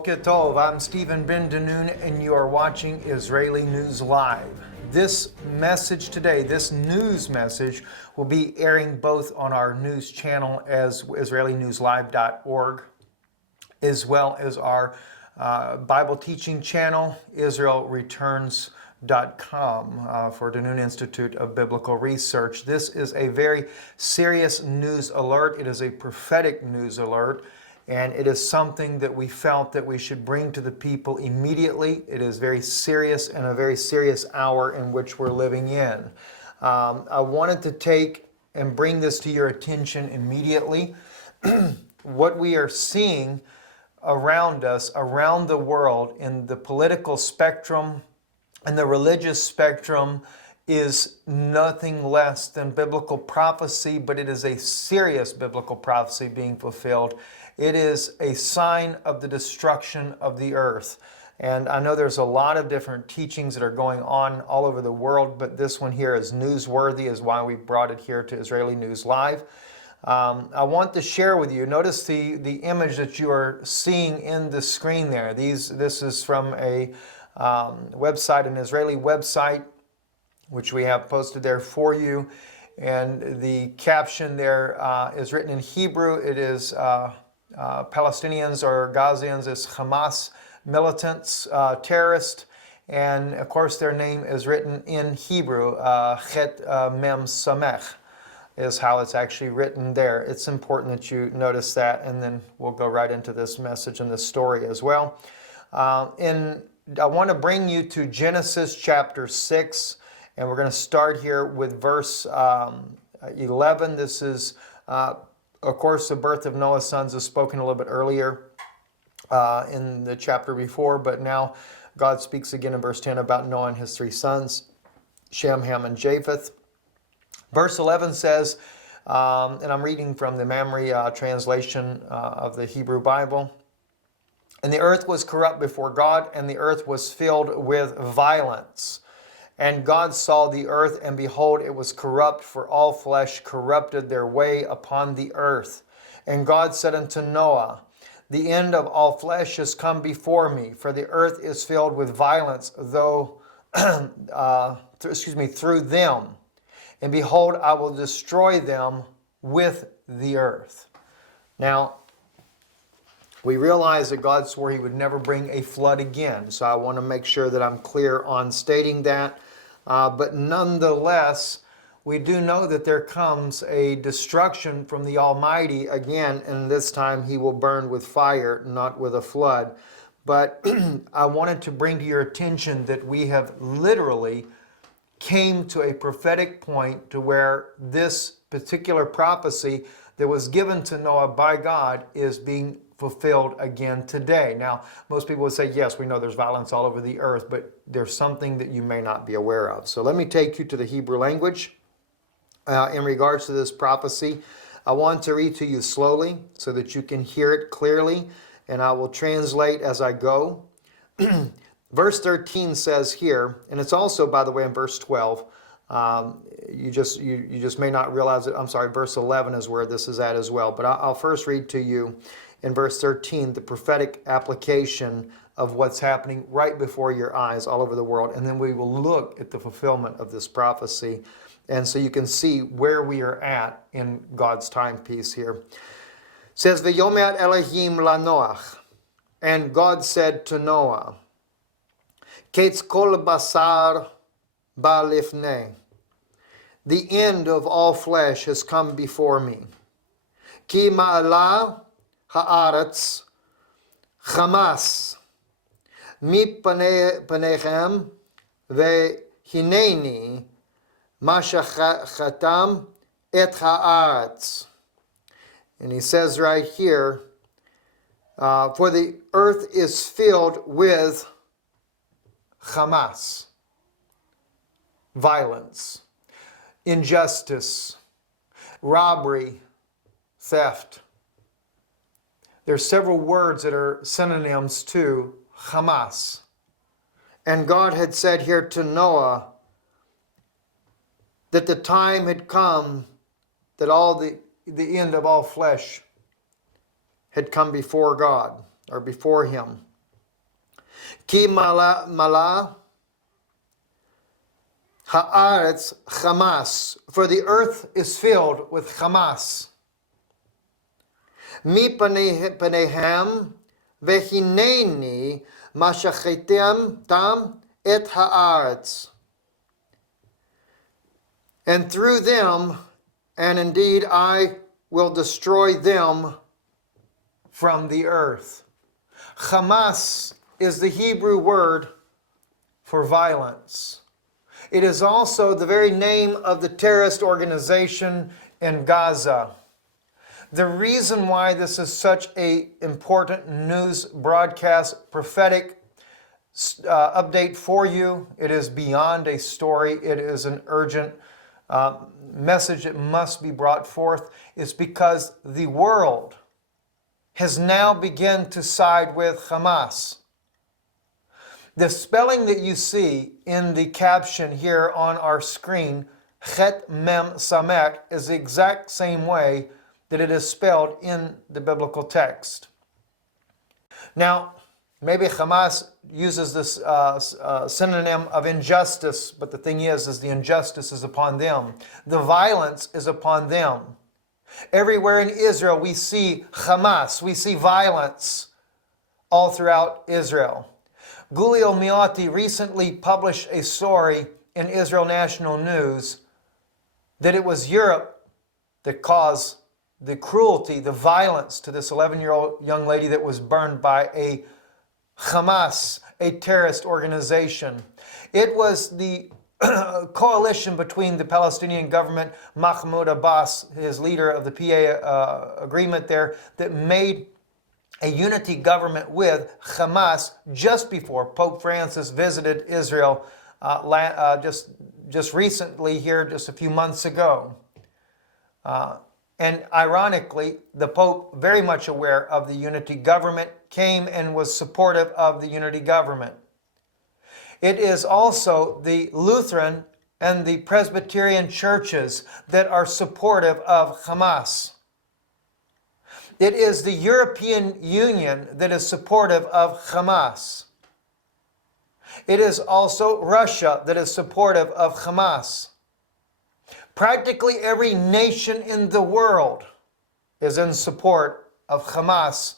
Boker Tov, I'm Stephen Ben Danoon, and you are watching Israeli News Live. This message today, this news message, will be airing both on our news channel as IsraeliNewsLive.org, as well as our Bible teaching channel, IsraelReturns.com, for Danoon Institute of Biblical Research. This is a very serious news alert. It is a prophetic news alert. And it is something that we felt that we should bring to the people immediately. It is very serious and a very serious hour in which we're living in. I wanted to take and bring this to your attention immediately. What we are seeing around us, around the world, in the political spectrum and the religious spectrum, is nothing less than biblical prophecy, but it is a serious biblical prophecy being fulfilled. It is a sign of the destruction of the earth. And I know there's a lot of different teachings that are going on all over the world, but this one here is newsworthy, is why we brought it here to Israeli News Live. I want to share with you, notice the image that you are seeing in the screen there. This is from a website, an Israeli website, which we have posted there for you. And the caption there is written in Hebrew. It is Palestinians or Gazians as Hamas militants, terrorists. And of course their name is written in Hebrew, Chet Mem Samech is how it's actually written there. It's important that you notice that, and then we'll go right into this message and this story as well. I want to bring you to Genesis chapter 6. And we're going to start here with verse 11. This is, of course, the birth of Noah's sons is spoken a little bit earlier in the chapter before, but now God speaks again in verse 10 about Noah and his three sons, Shem, Ham, and Japheth. Verse 11 says, and I'm reading from the Mamre translation of the Hebrew Bible, "And the earth was corrupt before God, and the earth was filled with violence. And God saw the earth, and behold, it was corrupt, for all flesh corrupted their way upon the earth. And God said unto Noah, The end of all flesh is come before me, for the earth is filled with violence, through them. And behold, I will destroy them with the earth." Now, we realize that God swore He would never bring a flood again. So I want to make sure that I'm clear on stating that. But nonetheless, we do know that there comes a destruction from the Almighty again, and this time He will burn with fire, not with a flood. But I wanted to bring to your attention that we have literally came to a prophetic point to where this particular prophecy that was given to Noah by God is being fulfilled again today. Now, most people would say, yes, we know there's violence all over the earth, but there's something that you may not be aware of. So let me take you to the Hebrew language in regards to this prophecy. I want to read to you slowly so that you can hear it clearly, and I will translate as I go. Verse 13 says here, and it's also, by the way, in verse 12. You just may not realize it. I'm sorry, verse 11 is where this is at as well. But I'll first read to you in verse 13 the prophetic application of what's happening right before your eyes all over the world. And then we will look at the fulfillment of this prophecy. And so you can see where we are at in God's timepiece here. It says, V'yomer Elohim lanoach. And God said to Noah, Ketz kol basar ba lifnei. The end of all flesh has come before me. Ki ma'ala ha'aretz chamas mi panechem vehineni mashachatam et ha'aretz. And he says right here, for the earth is filled with Hamas, violence, injustice, robbery, theft. There's several words that are synonyms to Hamas. And God had said here to Noah that the time had come that the end of all flesh had come before God, or before Him. Ki mala ha'aretz chamas, for the earth is filled with chamas. Mi panehem vehineni mashachetem tam et haaretz. And through them, and indeed I will destroy them from the earth. Hamas is the Hebrew word for violence. It is also the very name of the terrorist organization in Gaza. The reason why this is such an important news broadcast, prophetic update for you, it is beyond a story, it is an urgent message that must be brought forth, is because the world has now begun to side with Hamas. The spelling that you see in the caption here on our screen, Chet Mem Samek, is the exact same way that it is spelled in the biblical text. Now, maybe Hamas uses this synonym of injustice, but the thing is the injustice is upon them. The violence is upon them. Everywhere in Israel we see Hamas, we see violence all throughout Israel. Giulio Miotti recently published a story in Israel National News that it was Europe that caused the cruelty, the violence to this 11-year-old young lady that was burned by a Hamas, a terrorist organization. It was the coalition between the Palestinian government, Mahmoud Abbas, his leader of the PA agreement there, that made a unity government with Hamas just before Pope Francis visited Israel just recently here, just a few months ago. And ironically, the Pope, very much aware of the unity government, came and was supportive of the unity government. It is also the Lutheran and the Presbyterian churches that are supportive of Hamas. It is the European Union that is supportive of Hamas. It is also Russia that is supportive of Hamas. Practically every nation in the world is in support of Hamas,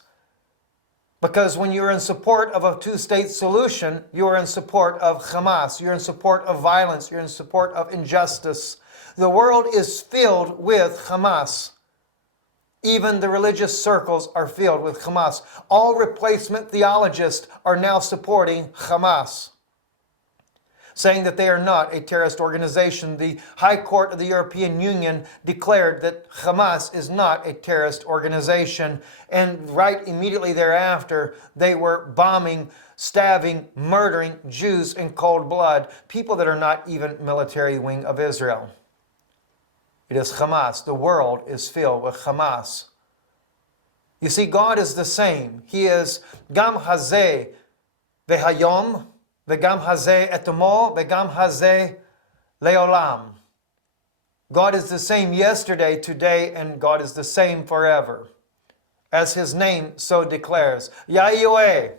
because when you're in support of a two-state solution, you are in support of Hamas. You're in support of violence. You're in support of injustice. The world is filled with Hamas. Even the religious circles are filled with Hamas. All replacement theologists are now supporting Hamas, saying that they are not a terrorist organization. The High Court of the European Union declared that Hamas is not a terrorist organization, and right immediately thereafter, they were bombing, stabbing, murdering Jews in cold blood, people that are not even military wing of Israel. It is Hamas. The world is filled with Hamas. You see, God is the same. He is Gam Hazeh Vehayom, Vegam Hazeh Etomol, Vegam Hazeh Leolam. God is the same yesterday, today, and God is the same forever. As His name so declares. Yahweh.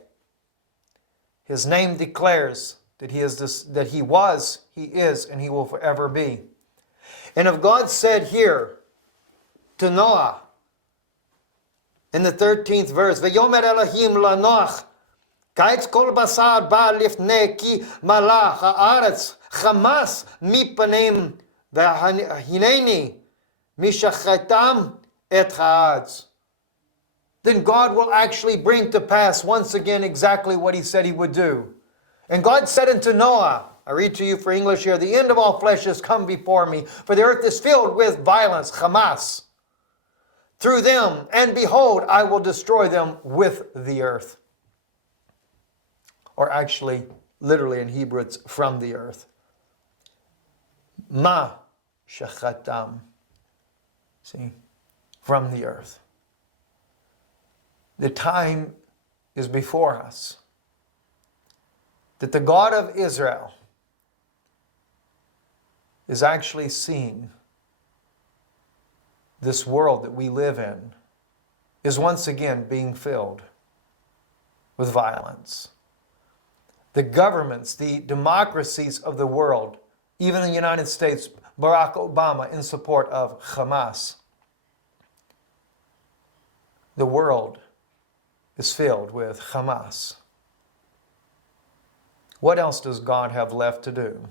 His name declares that He is this, that He was, He is, and He will forever be. And if God said here to Noah in the 13th verse, V'yomer Elohim lanoach, Kaitz kol basar ba lifnei ki malach haaretz Hamas mipanim v'hineni mishachetam et haaretz. Then God will actually bring to pass once again exactly what He said He would do. And God said unto Noah, I read to you for English here, the end of all flesh has come before me, for the earth is filled with violence, Hamas, through them, and behold, I will destroy them with the earth. Or actually, literally in Hebrew, it's from the earth. Ma shachatam. See, from the earth. The time is before us that the God of Israel is actually seeing this world that we live in is once again being filled with violence. The governments, the democracies of the world, even in the United States, Barack Obama in support of Hamas. The world is filled with Hamas. What else does God have left to do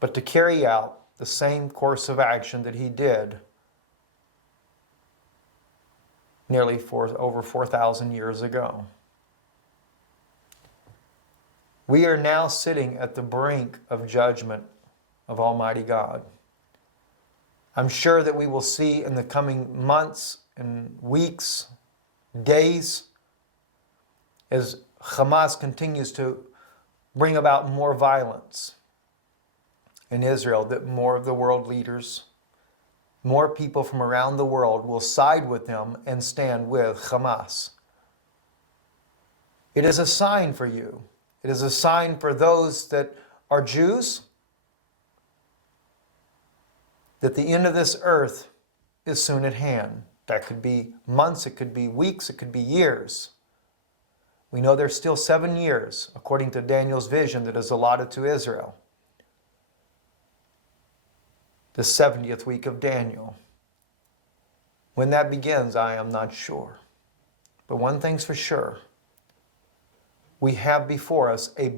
but to carry out the same course of action that he did nearly over 4,000 years ago? We are now sitting at the brink of judgment of Almighty God. I'm sure that we will see in the coming months and weeks, days, as Hamas continues to bring about more violence in Israel, that more of the world leaders, more people from around the world will side with them and stand with Hamas. It is a sign for you. It is a sign for those that are Jews that the end of this earth is soon at hand. That could be months, it could be weeks, it could be years. We know there's still 7 years, according to Daniel's vision, that is allotted to Israel. The 70th week of Daniel. When that begins, I am not sure. But one thing's for sure. We have before us a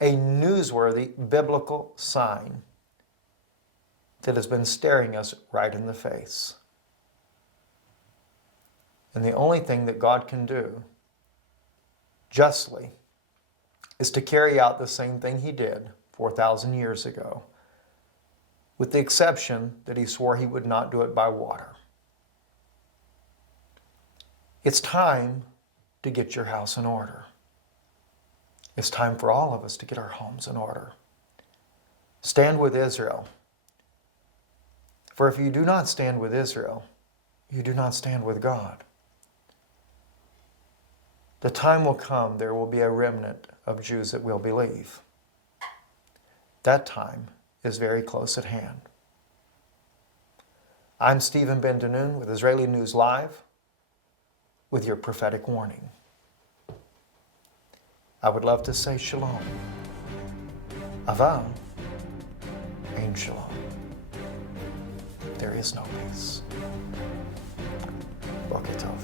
newsworthy biblical sign that has been staring us right in the face. And the only thing that God can do justly is to carry out the same thing he did 4,000 years ago, with the exception that he swore he would not do it by water. It's time to get your house in order. It's time for all of us to get our homes in order. Stand with Israel. For if you do not stand with Israel, you do not stand with God. The time will come, there will be a remnant of Jews that will believe. That time is very close at hand. I'm Stephen Ben-Danoon with Israeli News Live with your prophetic warning. I would love to say shalom. Aval, ain shalom. There is no peace. Boker tov.